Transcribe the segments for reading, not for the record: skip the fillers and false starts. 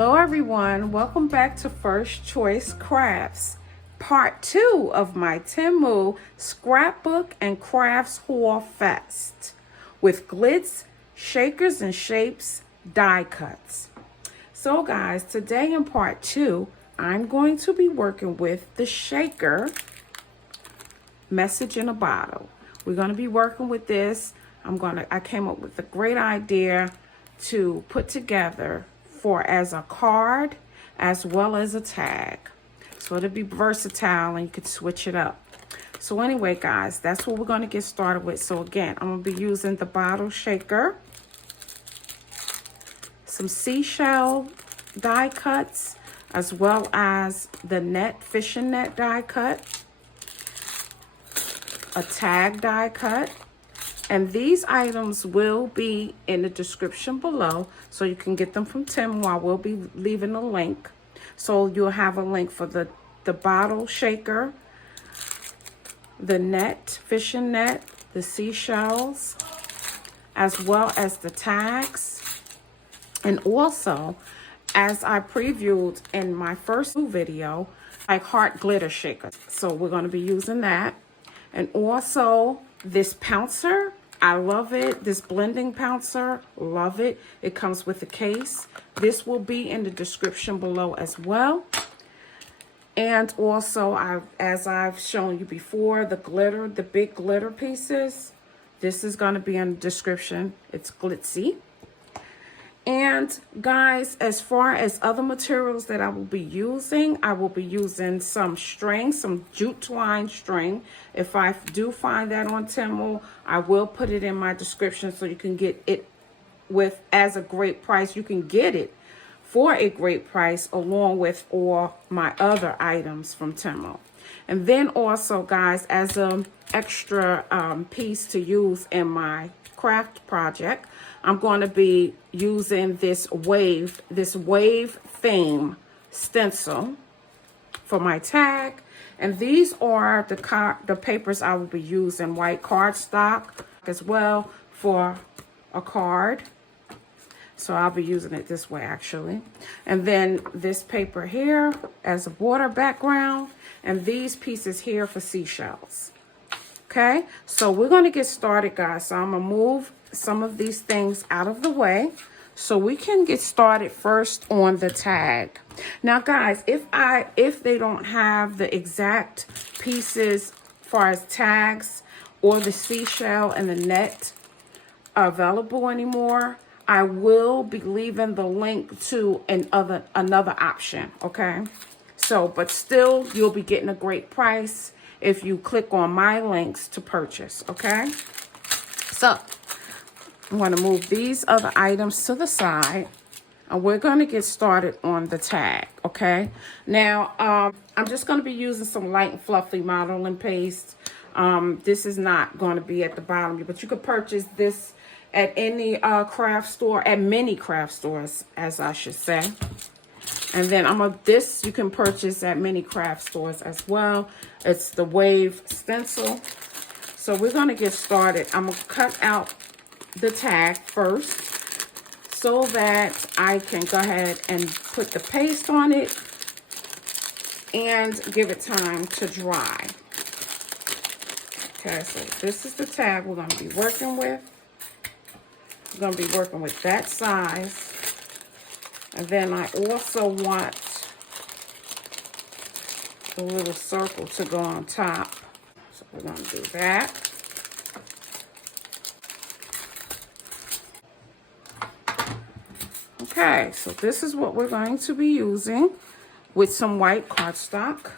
Hello everyone, welcome back to First Choice Crafts, part 2 of my Temu Scrapbook and Crafts Haul Fest with Glitz, Shakers and Shapes die cuts. So guys, today in part 2, I'm going to be working with the shaker message in a bottle. We're going to be working with this. I came up with a great idea to put together for as a card as well as a tag. So it'll be versatile and you could switch it up. So anyway, guys, that's what we're going to get started with. So again, I'm going to be using the bottle shaker, some seashell die cuts, as well as the fishing net die cut, a tag die cut. And these items will be in the description below, so you can get them from Temu. I will be leaving a link. So you'll have a link for the bottle shaker, the fishing net, the seashells, as well as the tags. And also, as I previewed in my first video, like heart glitter shaker. So we're going to be using that. And also this pouncer. I love it. This blending pouncer, love it. It comes with a case. This will be in the description below as well. And also, as I've shown you before, the big glitter pieces. This is going to be in the description. It's glitzy. And guys, as far as other materials that I will be using some string, some jute twine string. If I do find that on Temu, I will put it in my description so you can get it as a great price. You can get it for a great price along with all my other items from Temu. And then also, guys, as an extra piece to use in my craft project, I'm going to be using this wave theme stencil for my tag. And these are the papers I will be using, white cardstock as well for a card. So I'll be using it this way actually. And then this paper here as a border background, and these pieces here for seashells. Okay, so we're going to get started, guys. So I'm going to move some of these things out of the way so we can get started first on the tag. Now, guys, if they don't have the exact pieces as far as tags or the seashell and the net available anymore, I will be leaving the link to another option, okay? So, but still, you'll be getting a great price if you click on my links to purchase, okay? So, I'm going to move these other items to the side, and we're going to get started on the tag, okay? Now, I'm just going to be using some light and fluffy modeling paste. This is not going to be at the bottom, but you could purchase this at any craft store, at many craft stores, as I should say. And then this you can purchase at many craft stores as well. It's the wave stencil. So we're going to get started. I'm going to cut out the tag first so that I can go ahead and put the paste on it and give it time to dry. Okay, so this is the tag we're going to be working with. We're going to be working with that size. And then I also want a little circle to go on top. So we're going to do that. Okay, so this is what we're going to be using with some white cardstock.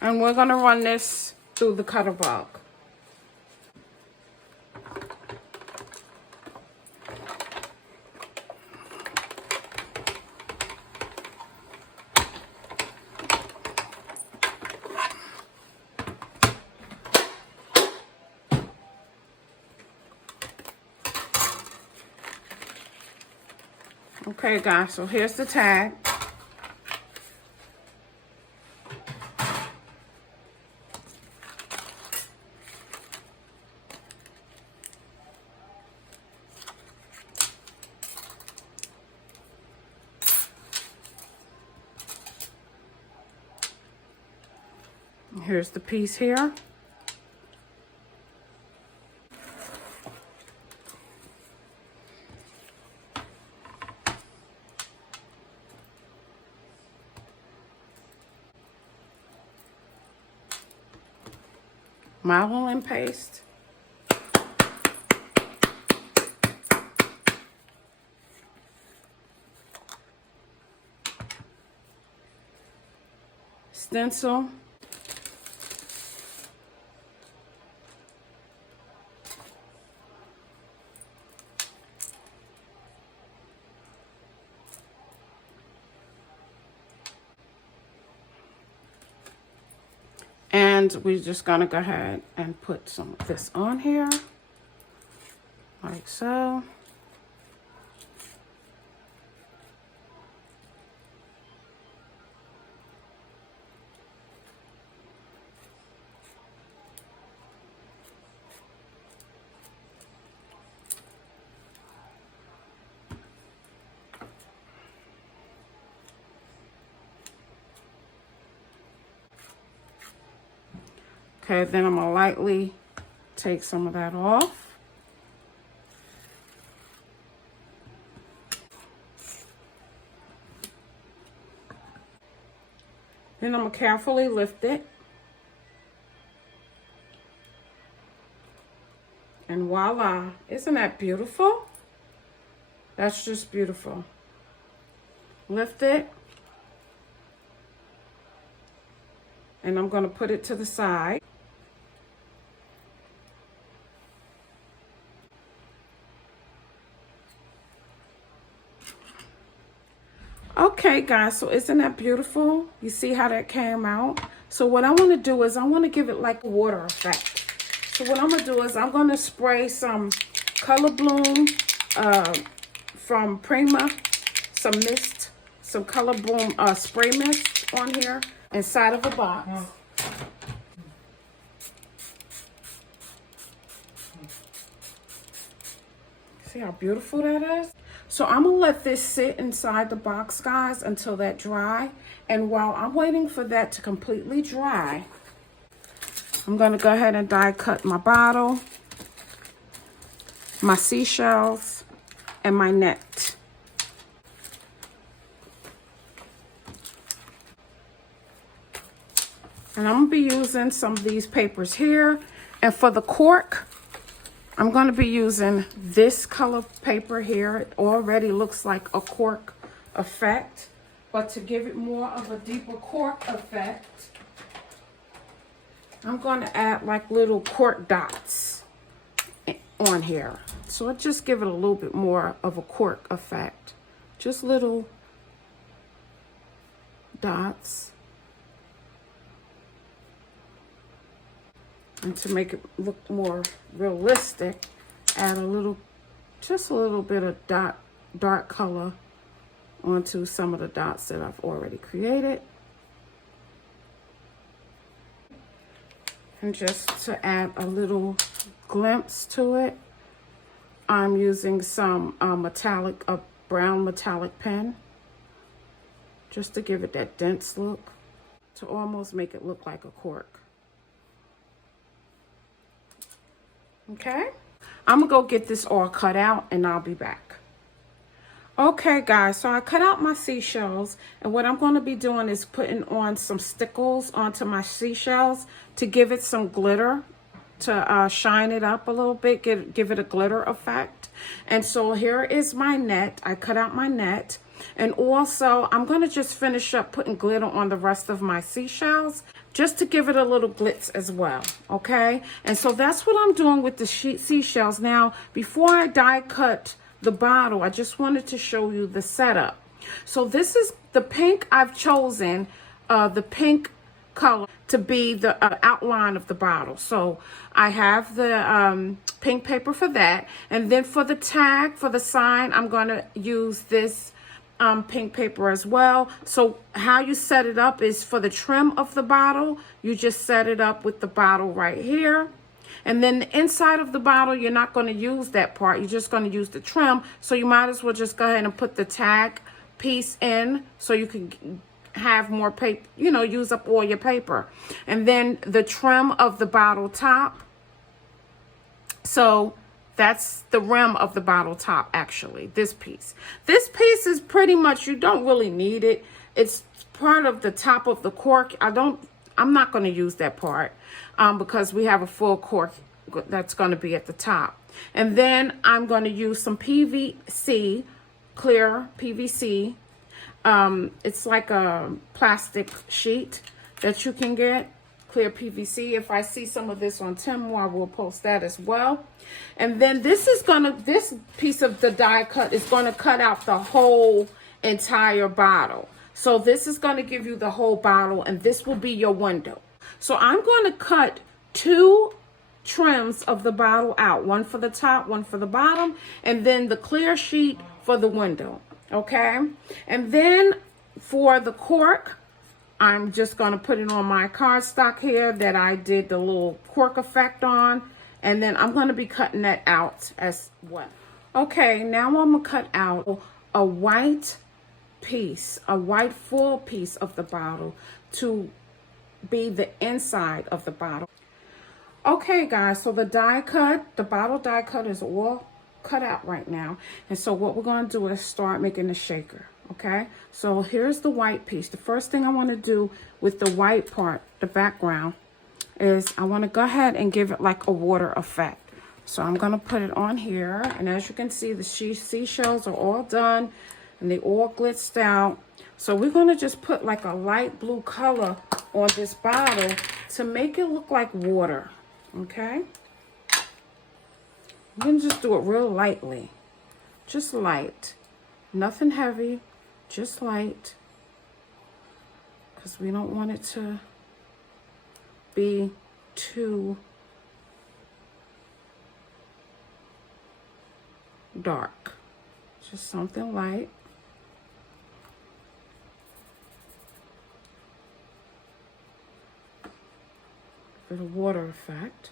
And we're going to run this through the cutter block. Okay, guys, so here's the tag. Here's the piece here. Modeling paste. Stencil. And we're just gonna go ahead and put some of this on here, like so. Okay, then I'm gonna lightly take some of that off. Then I'm gonna carefully lift it. And voila, isn't that beautiful? That's just beautiful. Lift it. And I'm gonna put it to the side. Okay, guys, so isn't that beautiful? You see how that came out? So what I want to do is I want to give it like a water effect. So what I'm going to do is I'm going to spray some Color Bloom from Prima, some mist, some Color Bloom spray mist on here inside of the box. See how beautiful that is? So I'm gonna let this sit inside the box, guys, until that dry. And while I'm waiting for that to completely dry, I'm gonna go ahead and die cut my bottle, my seashells, and my net. And I'm gonna be using some of these papers here. And for the cork, I'm going to be using this color paper here. It already looks like a cork effect, but to give it more of a deeper cork effect, I'm going to add like little cork dots on here. So it just give it a little bit more of a cork effect. Just little dots. And to make it look more realistic, add a little, just a little bit of dark color onto some of the dots that I've already created. And just to add a little glimpse to it, I'm using some a brown metallic pen, just to give it that dense look, to almost make it look like a cork. Okay, I'm gonna go get this all cut out and I'll be back. Okay, guys, so I cut out my seashells, and what I'm going to be doing is putting on some stickles onto my seashells to give it some glitter, to shine it up a little bit, give it a glitter effect. And so here is my net. I cut out my net. And also, I'm going to just finish up putting glitter on the rest of my seashells, just to give it a little glitz as well, okay? And so that's what I'm doing with the seashells. Now, before I die cut the bottle, I just wanted to show you the setup. So this is the pink I've chosen, the pink color to be the outline of the bottle. So I have the pink paper for that. And then for the tag, for the sign, I'm going to use this pink paper as well. So how you set it up is for the trim of the bottle, you just set it up with the bottle right here. And then the inside of the bottle, you're not going to use that part. You're just going to use the trim. So you might as well just go ahead and put the tag piece in so you can have more paper, you know, use up all your paper. And then the trim of the bottle top. So that's the rim of the bottle top, actually, this piece. This piece is pretty much, you don't really need it. It's part of the top of the cork. I'm not going to use that part because we have a full cork that's going to be at the top. And then I'm going to use some PVC, clear PVC. It's like a plastic sheet that you can get, clear PVC. If I see some of this on Temu, I will post that as well. And then this piece of the die cut is going to cut out the whole entire bottle. So this is going to give you the whole bottle, and this will be your window. So I'm going to cut 2 trims of the bottle out, one for the top, one for the bottom, and then the clear sheet for the window. Okay, and then for the cork, I'm just going to put it on my cardstock here that I did the little cork effect on, and then I'm going to be cutting that out as well. Okay, now I'm going to cut out a white piece, a white full piece of the bottle to be the inside of the bottle. Okay, guys, so the bottle die cut is all cut out right now. And so what we're going to do is start making the shaker. Okay, so here's the white piece. The first thing I want to do with the white part, the background, is I want to go ahead and give it like a water effect. So I'm going to put it on here, and as you can see, the seashells are all done and they all glitzed out. So we're going to just put like a light blue color on this bottle to make it look like water. Okay, I'm going to just do it real lightly, just light, nothing heavy, just light, because we don't want it to be too dark. Just something light. For the water effect.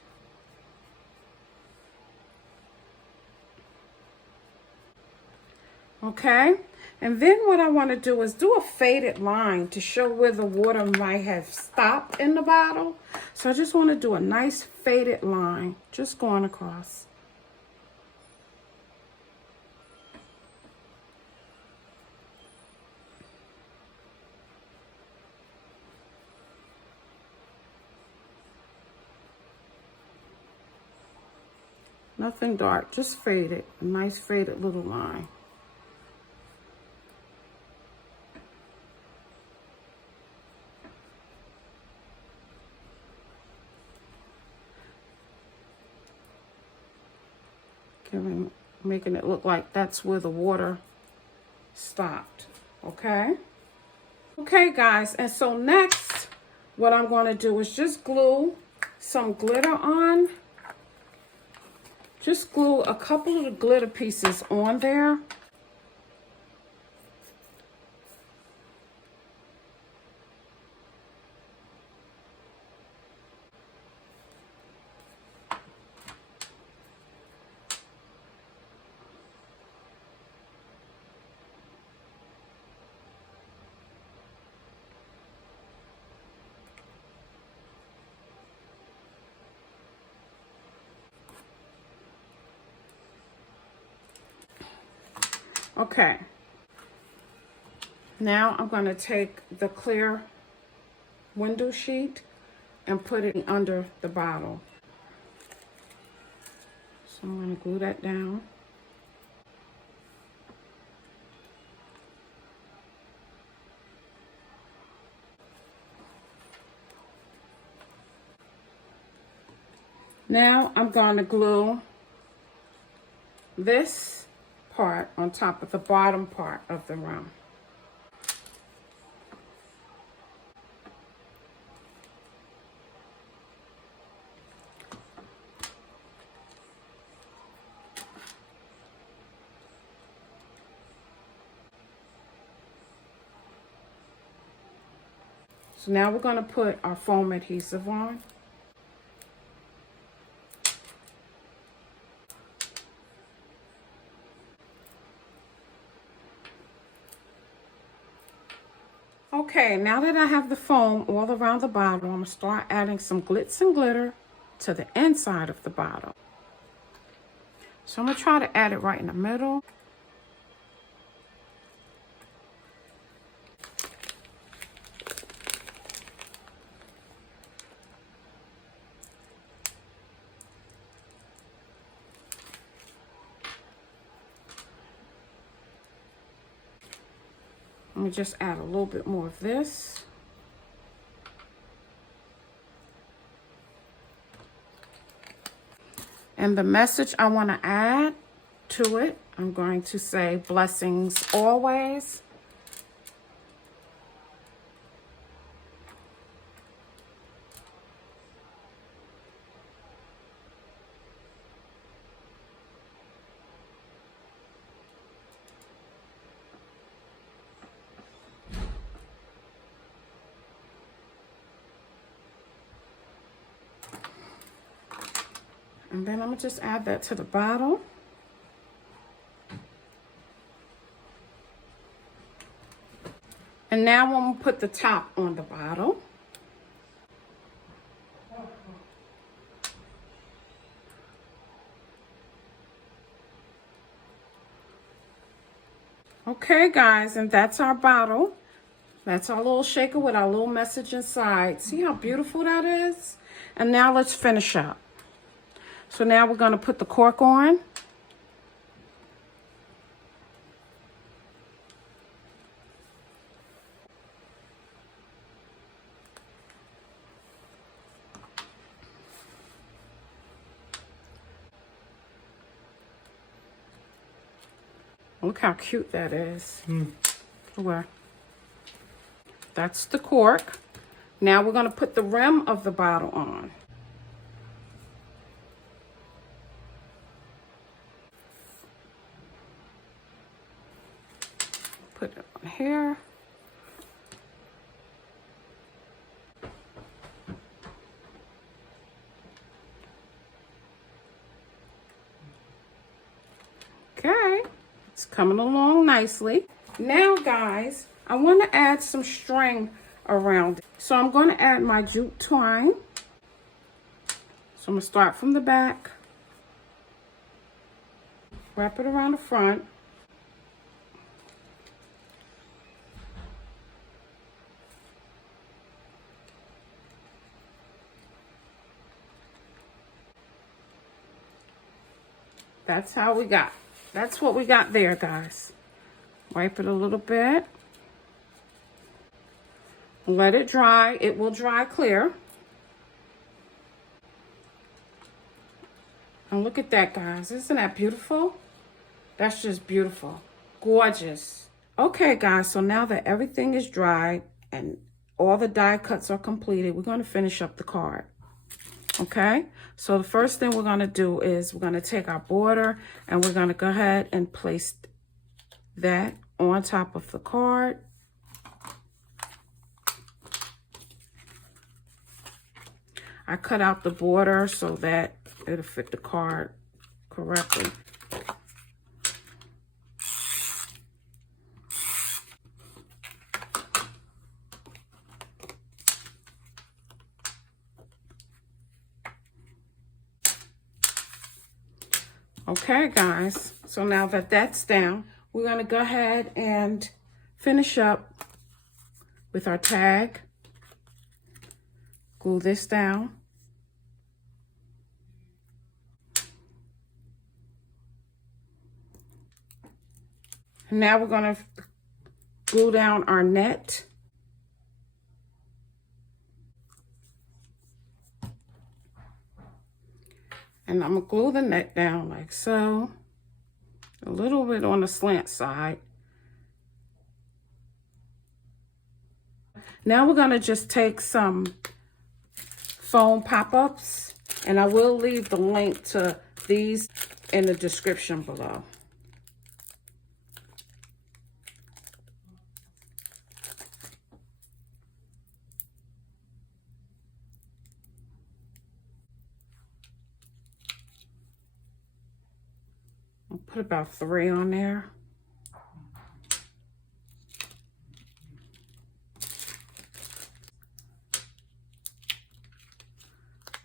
Okay, and then what I want to do is do a faded line to show where the water might have stopped in the bottle. So I just want to do a nice faded line, just going across. Nothing dark, just faded, a nice faded little line. Making it look like that's where the water stopped. Okay. Okay, guys, and so next, what I'm going to do is just glue some glitter on. Just glue a couple of the glitter pieces on there. Okay, now I'm going to take the clear window sheet and put it under the bottle. So I'm going to glue that down. Now I'm going to glue this part on top of the bottom part of the rim. So now we're going to put our foam adhesive on. Okay, now that I have the foam all around the bottle, I'm going to start adding some glitz and glitter to the inside of the bottle. So I'm going to try to add it right in the middle. Let me just add a little bit more of this. And the message I want to add to it, I'm going to say blessings always. And then I'm going to just add that to the bottle. And now I'm going to put the top on the bottle. Okay, guys, and that's our bottle. That's our little shaker with our little message inside. See how beautiful that is? And now let's finish up. So now we're going to put the cork on. Look how cute that is. Where? That's the cork. Now we're going to put the rim of the bottle on. Put it on here. Okay, it's coming along nicely. Now, guys, I want to add some string around it. So I'm going to add my jute twine. So I'm going to start from the back, wrap it around the front. That's how we got. That's what we got there, guys. Wipe it a little bit. Let it dry. It will dry clear. And look at that, guys. Isn't that beautiful? That's just beautiful. Gorgeous. Okay, guys. So now that everything is dried and all the die cuts are completed, we're going to finish up the card. Okay, so the first thing we're going to do is we're going to take our border and we're going to go ahead and place that on top of the card. I cut out the border so that it'll fit the card correctly. Okay, guys, so now that that's down, we're going to go ahead and finish up with our tag. Glue this down. And now we're going to glue down our net. And I'm going to glue the net down like so. A little bit on the slant side. Now we're going to just take some foam pop-ups. And I will leave the link to these in the description below. Put about 3 on there.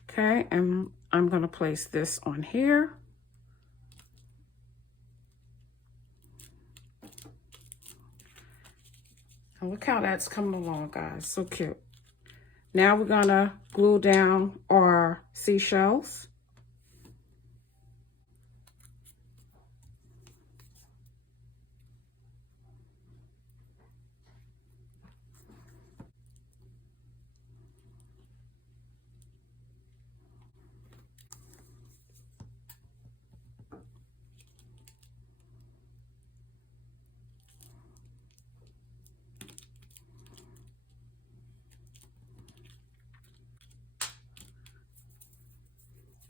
Okay, and I'm going to place this on here. And look how that's coming along, guys. So cute. Now we're going to glue down our seashells.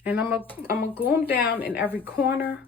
And I'm gonna glue them down in every corner.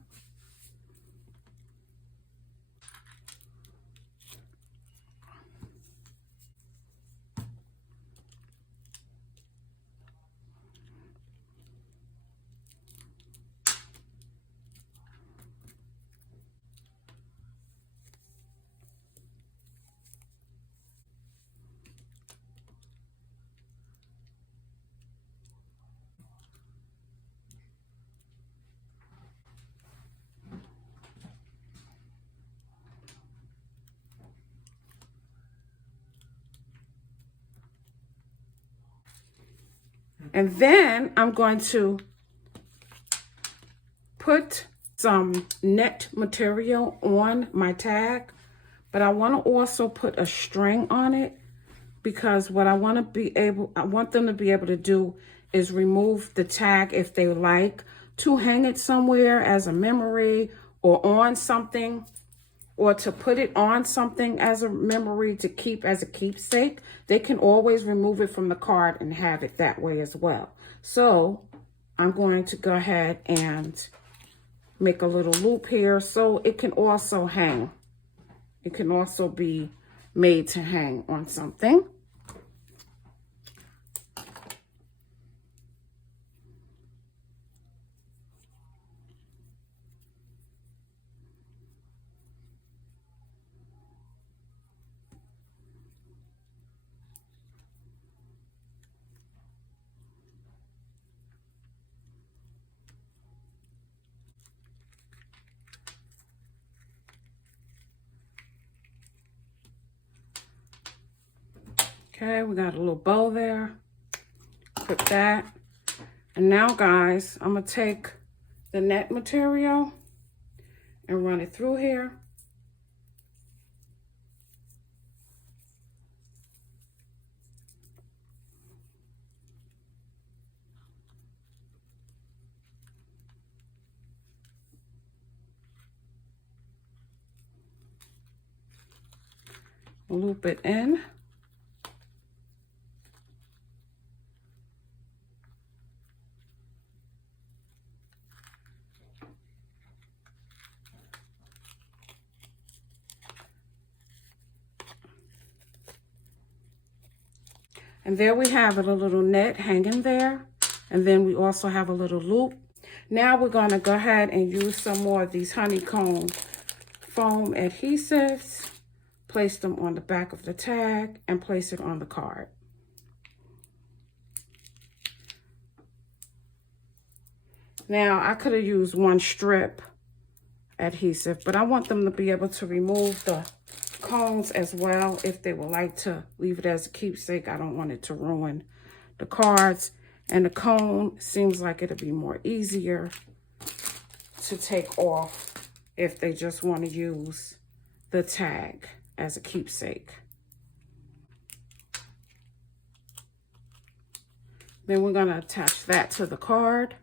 And then I'm going to put some net material on my tag, but I want to also put a string on it, because what I want them to be able to do is remove the tag if they like to hang it somewhere as a memory or on something, or to put it on something as a memory to keep as a keepsake. They can always remove it from the card and have it that way as well. So I'm going to go ahead and make a little loop here so it can also hang. It can also be made to hang on something. Okay, we got a little bow there. Put that. And now, guys, I'm going to take the net material and run it through here. Loop it in. And there we have it, a little net hanging there. And then we also have a little loop. Now we're going to go ahead and use some more of these honeycomb foam adhesives. Place them on the back of the tag and place it on the card. Now, I could have used one strip adhesive, but I want them to be able to remove the cones as well if they would like to leave it as a keepsake. I don't want it to ruin the cards. And the cone seems like it'll be more easier to take off if they just want to use the tag as a keepsake. Then we're going to attach that to the card.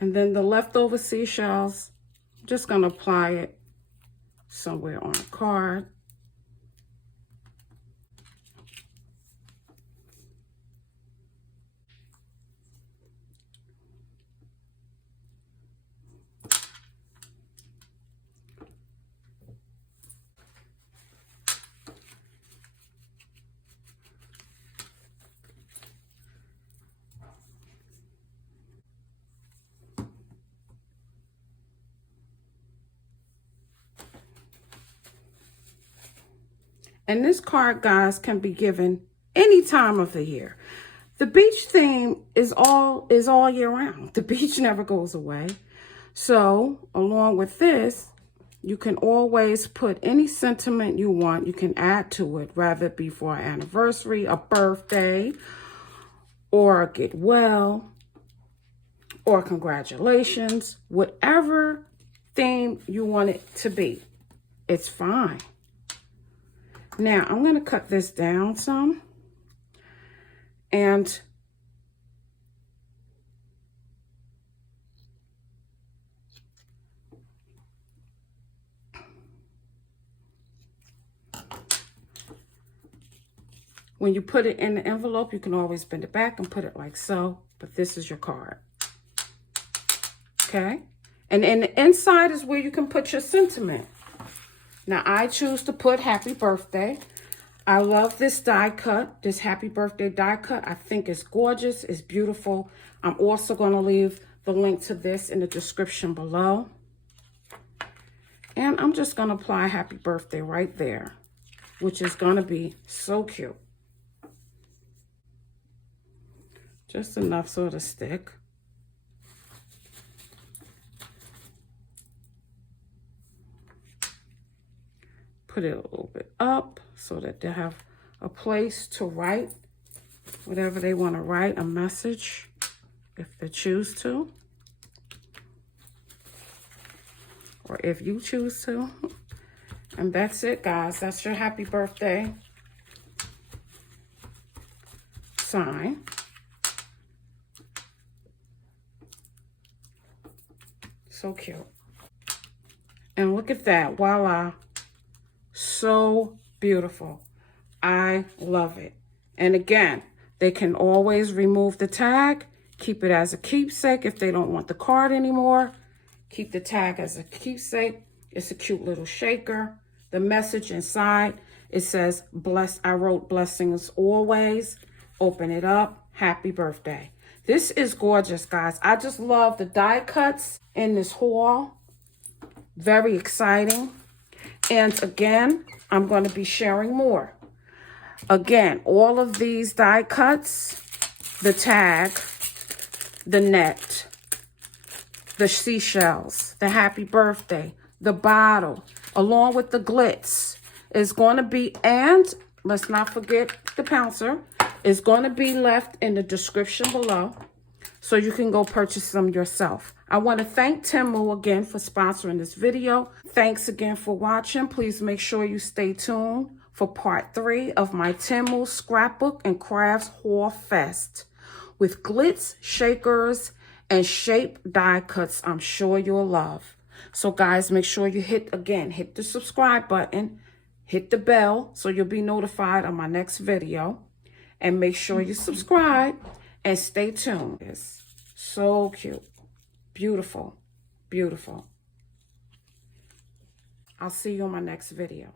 And then the leftover seashells, I'm just going to apply it somewhere on the card. And this card, guys, can be given any time of the year. The beach theme is all year round. The beach never goes away. So along with this, you can always put any sentiment you want. You can add to it, whether it be for an anniversary, a birthday, or a get well, or congratulations, whatever theme you want it to be. It's fine. Now, I'm going to cut this down some. And when you put it in the envelope, you can always bend it back and put it like so. But this is your card. Okay? And in the inside is where you can put your sentiment. Now, I choose to put happy birthday. I love this die cut, this happy birthday die cut. I think it's gorgeous. It's beautiful. I'm also going to leave the link to this in the description below. And I'm just going to apply happy birthday right there, which is going to be so cute. Just enough so to stick. Put it a little bit up so that they have a place to write whatever they want to write, a message, if they choose to, or if you choose to. And that's it, guys. That's your happy birthday sign. So cute. And look at that. Voila. So beautiful. I love it. And again, they can always remove the tag, keep it as a keepsake if they don't want the card anymore. Keep the tag as a keepsake. It's a cute little shaker. The message inside, it says, I wrote blessings always. Open it up. Happy birthday. This is gorgeous, guys. I just love the die cuts in this haul. Very exciting. And again, I'm going to be sharing more. Again, all of these die cuts, the tag, the net, the seashells, the happy birthday, the bottle, along with the glitz is going to be, and let's not forget the pouncer, is going to be left in the description below so you can go purchase them yourself. I want to thank Temu again for sponsoring this video. Thanks again for watching. Please make sure you stay tuned for part 3 of my Temu Scrapbook and Crafts Haul Fest with glitz, shakers, and shape die cuts I'm sure you'll love. So guys, make sure you hit the subscribe button, hit the bell so you'll be notified on my next video, and make sure you subscribe and stay tuned. It's so cute. Beautiful, beautiful. I'll see you on my next video.